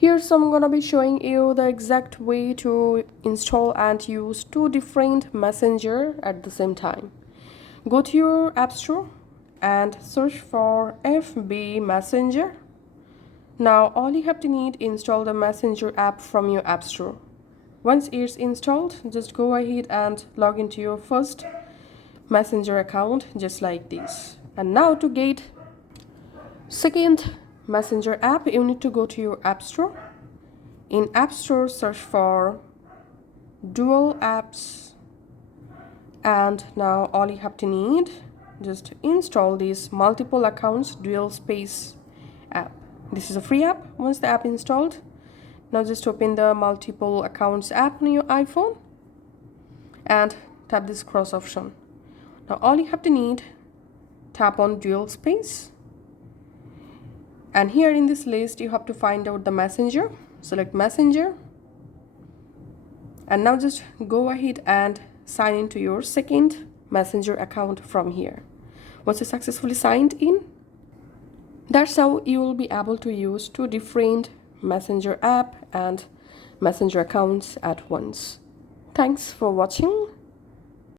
Here, so I'm gonna be showing you the exact way to install and use two different messenger at the same time. Go to your app store and search for FB Messenger. Now all you have to need install the messenger app from your app store. Once it's installed, just go ahead and log into your first messenger account just like this. And now to get second messenger app, you need to go to your app store. In app store, search for dual apps, and now all you have to need just install this multiple accounts dual space app. This is a free app. Once the app installed, now just open the multiple accounts app on your iPhone and tap this cross option. Now all you have to need, tap on dual space, and here in this list you have to find out the messenger. Select messenger, and now just go ahead and sign into your second messenger account from here. Once you successfully signed in, that's how you will be able to use two different messenger app and messenger accounts at once. Thanks for watching.